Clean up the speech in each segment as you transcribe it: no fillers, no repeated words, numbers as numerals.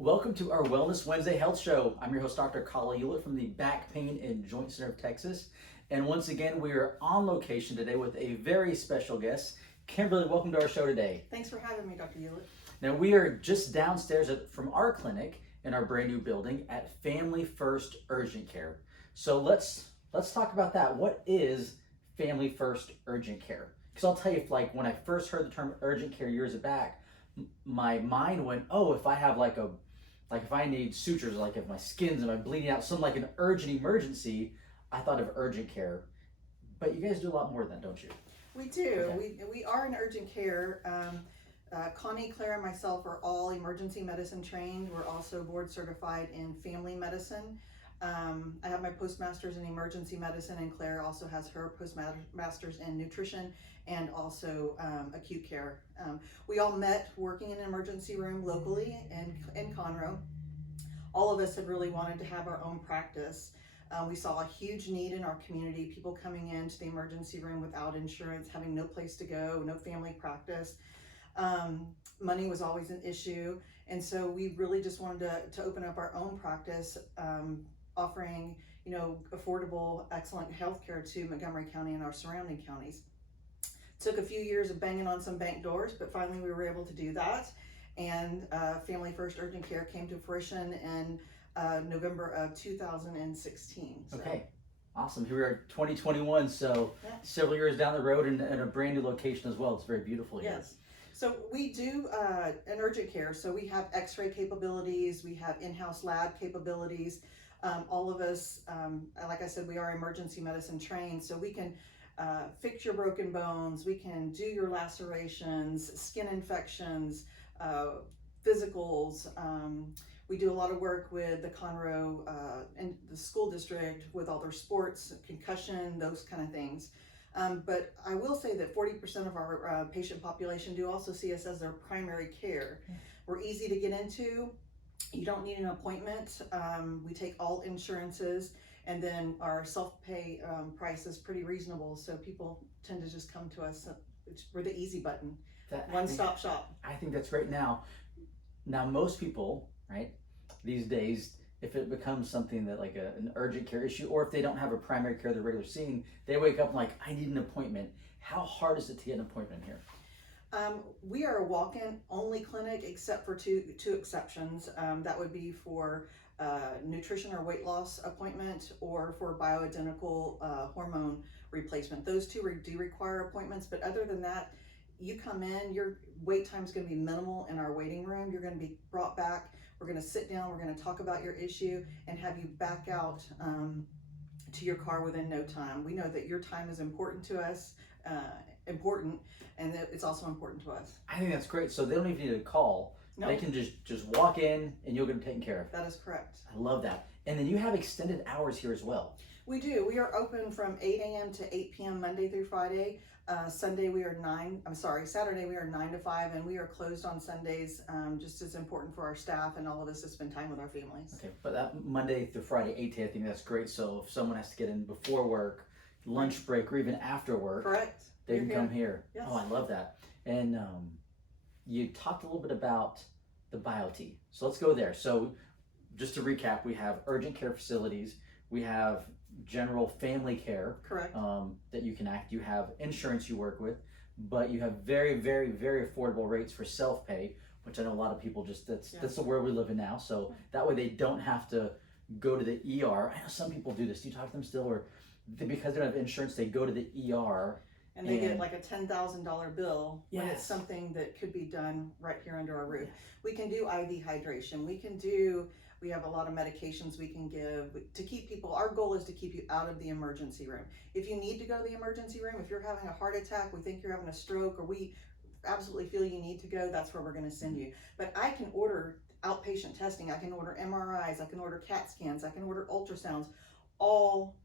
Welcome to our Wellness Wednesday Health Show. I'm your host, Dr. Kala Hewlett from the Back Pain and Joint Center of Texas. And once again, we are on location today with a very special guest. Kimberly, welcome to our show today. Thanks for having me, Dr. Hewlett. Now, we are just downstairs from our clinic in our brand new building at Family First Urgent Care. So let's talk about that. What is Family First Urgent Care? Because I'll tell you, when I first heard the term urgent care years back, my mind went, oh, if I have if I need sutures, like if my skin's and I'm bleeding out, something like an urgent emergency, I thought of urgent care. But you guys do a lot more than that, don't you? We do. Okay. We are in urgent care. Connie, Claire, and myself are all emergency medicine trained. We're also board certified in family medicine. I have my postmasters in emergency medicine, and Claire also has her postmasters in nutrition and also acute care. We all met working in an emergency room locally in Conroe. All of us had really wanted to have our own practice. We saw a huge need in our community, people coming into the emergency room without insurance, having no place to go, no family practice. Money was always an issue, and so we really just wanted to open up our own practice, offering affordable, excellent healthcare to Montgomery County and our surrounding counties. Took a few years of banging on some bank doors, but finally we were able to do that, and Family First Urgent Care came to fruition in November of 2016. So. Okay, awesome. Here we are, 2021, so Yeah. several years down the road and a brand new location as well. It's very beautiful here. Yes. So we do an urgent care. So we have x-ray capabilities, we have in-house lab capabilities. All of us, like I said, we are emergency medicine trained, so we can fix your broken bones, we can do your lacerations, skin infections, physicals. We do a lot of work with the Conroe and the school district with all their sports, concussion, those kind of things. But I will say that 40% of our patient population do also see us as their primary care. We're easy to get into. You don't need an appointment. We take all insurances, and then our self-pay price is pretty reasonable. So people tend to just come to us. We're the easy button, one-stop shop. I think that's great. Now most people, right, these days, if it becomes something that an urgent care issue, or if they don't have a primary care they're regularly seeing, they wake up I need an appointment. How hard is it to get an appointment here? We are a walk-in only clinic, except for two exceptions. That would be for nutrition or weight loss appointment, or for bioidentical hormone replacement. Those two do require appointments, but other than that, you come in, your wait time is going to be minimal in our waiting room. You're going to be brought back. We're going to sit down, we're going to talk about your issue, and have you back out to your car within no time. We know that your time is important to us, and that it's also important to us. I think that's great. So they don't even need to call. No. They can just walk in and you'll get them taken care of. That is correct. I love that. And then you have extended hours here as well. We do. We are open from 8 a.m. to 8 p.m. Monday through Friday. Saturday we are 9 to 5, and we are closed on Sundays, just as important for our staff and all of us to spend time with our families. Okay, but that Monday through Friday, 8 to 8, I think that's great. So if someone has to get in before work, lunch break, or even after work, Correct. they can come here. Yes. Oh, I love that. And you talked a little bit about the BioT. So let's go there. So just to recap, we have urgent care facilities, we have general family care. Correct. That you can act. You have insurance you work with, but you have very, very, very affordable rates for self-pay, which I know a lot of people that's the world we live in now. So that way they don't have to go to the ER. I know some people do this. Do you talk to them still, or because they don't have insurance, they go to the ER and they get a $10,000 bill when it's Yes. something that could be done right here under our roof. We can do IV hydration. We have a lot of medications we can give to keep people. Our goal is to keep you out of the emergency room. If you need to go to the emergency room, if you're having a heart attack, we think you're having a stroke, or we absolutely feel you need to go, that's where we're going to send you. But I can order outpatient testing. I can order MRIs. I can order CAT scans. I can order ultrasounds, all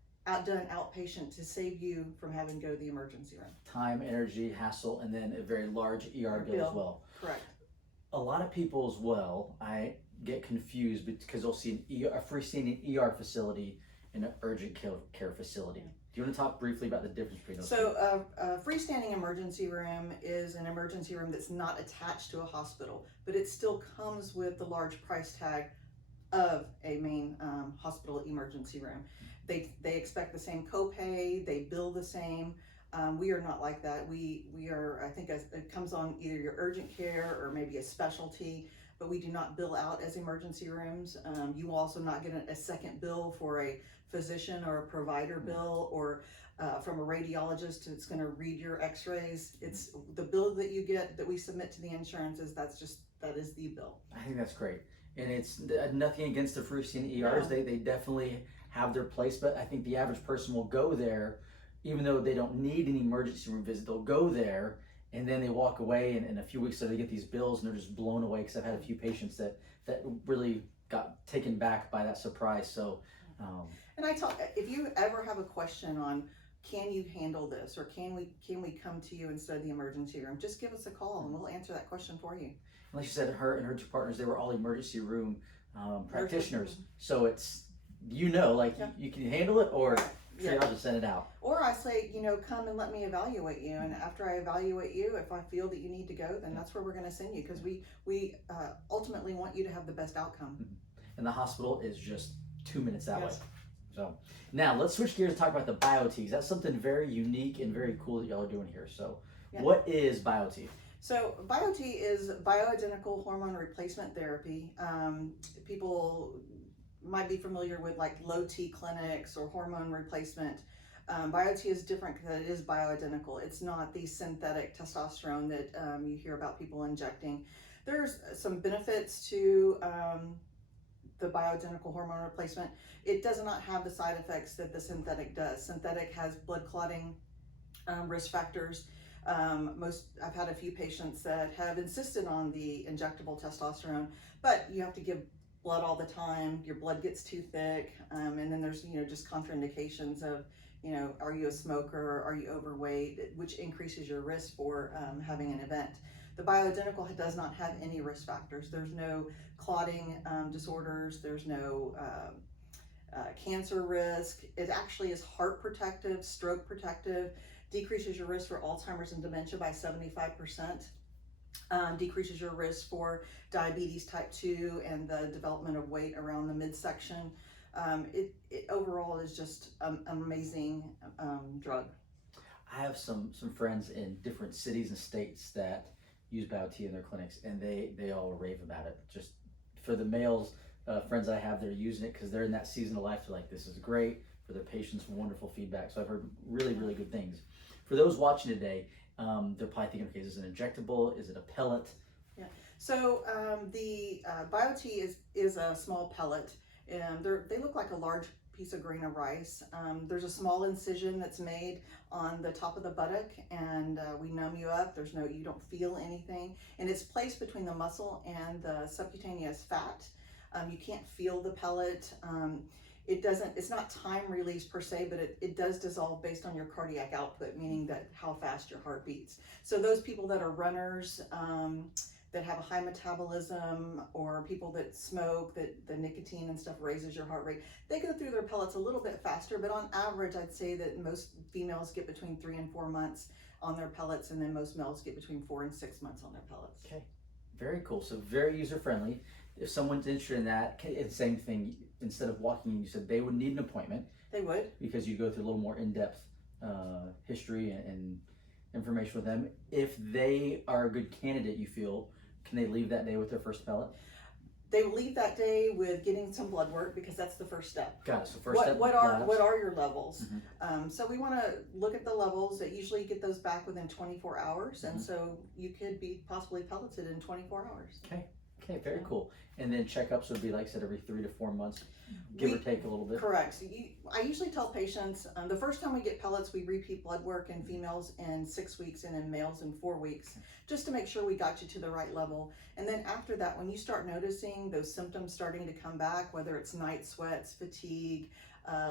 done outpatient to save you from having to go to the emergency room. time, energy, hassle, and then a very large ER bill as well. Correct. A lot of people as well, I get confused because they'll see a freestanding ER facility and an urgent care facility. Do you want to talk briefly about the difference between those two? So a freestanding emergency room is an emergency room that's not attached to a hospital, but it still comes with the large price tag of a main hospital emergency room. They expect the same copay, they bill the same. We are not like that. We are, I think it comes on either your urgent care or maybe a specialty, but we do not bill out as emergency rooms. You will also not get a second bill for a physician or a provider bill, or from a radiologist that's going to read your x-rays. It's the bill that you get that we submit to the insurances. That is the bill. I think that's great. And it's nothing against the freestanding ERs. No. They definitely have their place, but I think the average person will go there, even though they don't need an emergency room visit. They'll go there and then they walk away, and in a few weeks later they get these bills and they're just blown away, because I've had a few patients that really got taken back by that surprise. So and I talk, if you ever have a question on, can you handle this, or can we come to you instead of the emergency room, just give us a call and we'll answer that question for you. like you said, her and her two partners, they were all emergency room practitioners. So it's, like you can handle it, or Yeah. I'll just send it out. Or I say, come and let me evaluate you, and after I evaluate you, if I feel that you need to go, then that's where we're going to send you, because we ultimately want you to have the best outcome. And the hospital is just 2 minutes that way. Yes. So now let's switch gears and talk about the BioTes. That's something very unique and very cool that y'all are doing here. So what is BioTe? So BioTe is bioidentical hormone replacement therapy. People might be familiar with like low T clinics or hormone replacement. BioTe is different because it is bioidentical. It's not the synthetic testosterone that you hear about people injecting. There's some benefits to the bioidentical hormone replacement. It does not have the side effects that the synthetic does. Synthetic has blood clotting risk factors. I've had a few patients that have insisted on the injectable testosterone, but you have to give blood all the time. Your blood gets too thick, and then there's just contraindications of are you a smoker, are you overweight, which increases your risk for having an event. The bioidentical does not have any risk factors. There's no clotting disorders. There's no cancer risk. It actually is heart protective, stroke protective, decreases your risk for Alzheimer's and dementia by 75%, decreases your risk for diabetes type 2 and the development of weight around the midsection. It overall is just an amazing drug. I have some friends in different cities and states that use BioTe in their clinics, and they all rave about it. Just for the males, friends I have, they're using it because they're in that season of life. They're like, this is great. For their patients, wonderful feedback. So I've heard really, really good things. For those watching today, they're probably thinking, okay, is it an injectable? Is it a pellet? Yeah. So the BioTe is a small pellet. They look like a large piece of grain of rice. There's a small incision that's made on the top of the buttock, and we numb you up. You don't feel anything, and it's placed between the muscle and the subcutaneous fat. You can't feel the pellet. It's not time release per se, but it does dissolve based on your cardiac output, meaning that how fast your heart beats. So those people that are runners, that have a high metabolism, or people that smoke, that the nicotine and stuff raises your heart rate, they go through their pellets a little bit faster, but on average, I'd say that most females get between 3 and 4 months on their pellets, and then most males get between 4 and 6 months on their pellets. Okay, very cool. So very user-friendly. If someone's interested in that, it's the same thing. Instead of walking in, you said they would need an appointment. They would. Because you go through a little more in-depth history and information with them. If they are a good candidate, you feel, can they leave that day with their first pellet? They will leave that day with getting some blood work, because that's the first step. Got it. So first step. What are your levels? Mm-hmm. So we want to look at the levels. That usually you get those back within 24 hours, Mm-hmm. and so you could be possibly pelleted in 24 hours. Okay, very cool. And then checkups would be, like I said, every 3 to 4 months, give or take a little bit. Correct. So I usually tell patients the first time we get pellets, we repeat blood work in females in 6 weeks and in males in 4 weeks, just to make sure we got you to the right level. And then after that, when you start noticing those symptoms starting to come back, whether it's night sweats, fatigue,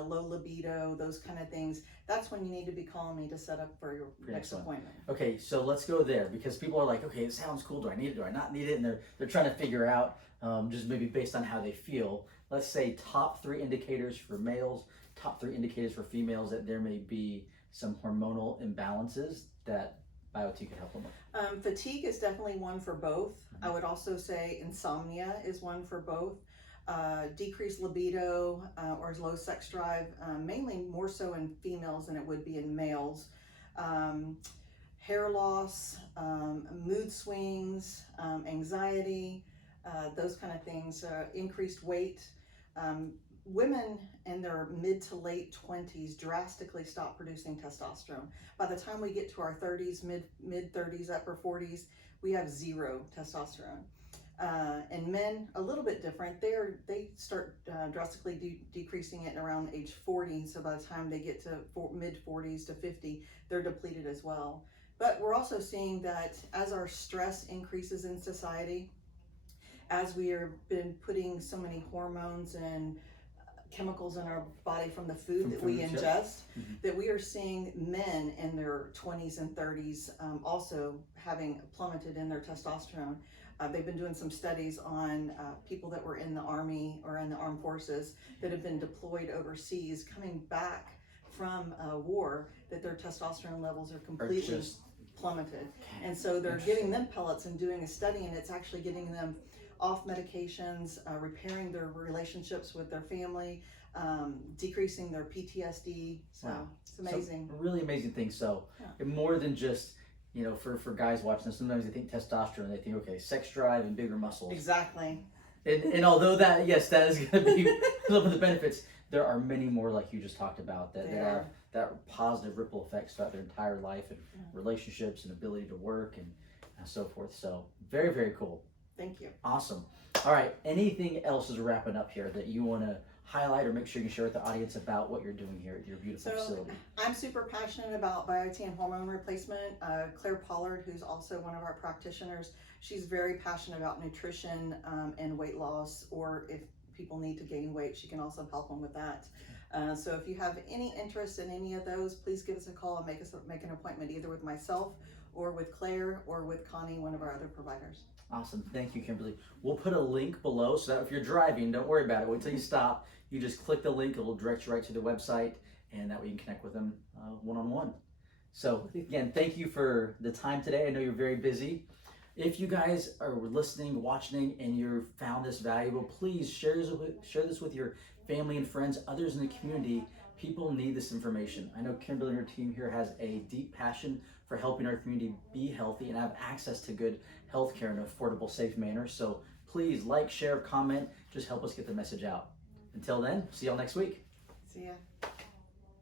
low libido, those kind of things, that's when you need to be calling me to set up for your next appointment. Okay, so let's go there, because people are like, okay, it sounds cool. Do I need it? Do I not need it? And they're trying to figure out, just maybe based on how they feel. Let's say top 3 indicators for males, top 3 indicators for females that there may be some hormonal imbalances that BioT could help them with? Fatigue is definitely one for both. I would also say insomnia is one for both. Decreased libido or low sex drive, mainly more so in females than it would be in males. Hair loss, mood swings, anxiety, those kind of things, increased weight. Women in their mid to late 20s drastically stop producing testosterone. By the time we get to our 30s, mid 30s, upper 40s, we have zero testosterone. And men, a little bit different. They start drastically decreasing it around age 40. So by the time they get to mid 40s to 50, they're depleted as well. But we're also seeing that as our stress increases in society, as we are been putting so many hormones and chemicals in our body from the food that we ingest, that we are seeing men in their 20s and 30s also having plummeted in their testosterone. They've been doing some studies on people that were in the Army or in the armed forces that have been deployed overseas, coming back from war, that their testosterone levels are completely plummeted. And so they're giving them pellets and doing a study, and it's actually getting them off medications, repairing their relationships with their family, decreasing their PTSD. So it's amazing. So, really amazing thing. So more than just, for guys watching this, sometimes they think testosterone, they think, okay, sex drive and bigger muscles. Exactly. And although that, yes, that is going to be some of the benefits, there are many more, like you just talked about, that have that positive ripple effects throughout their entire life and relationships and ability to work and so forth. So very, very cool. Thank you. Awesome. All right. Anything else as we're wrapping up here that you want to highlight or make sure you can share with the audience about what you're doing here at your beautiful facility? I'm super passionate about BioT and hormone replacement. Claire Pollard, who's also one of our practitioners, she's very passionate about nutrition and weight loss, or if people need to gain weight, she can also help them with that. So if you have any interest in any of those, please give us a call and make an appointment either with myself or with Claire or with Connie, one of our other providers. Awesome. Thank you, Kimberly. We'll put a link below so that if you're driving, don't worry about it. Wait till you stop. You just click the link. It will direct you right to the website, and that way you can connect with them one-on-one. So again, thank you for the time today. I know you're very busy. If you guys are listening, watching, and you found this valuable, please share this with your family and friends, others in the community. People need this information. I know Kimberly and her team here has a deep passion for helping our community be healthy and have access to good health care in an affordable, safe manner. So please like, share, comment, just help us get the message out. Until then, see y'all next week. See ya.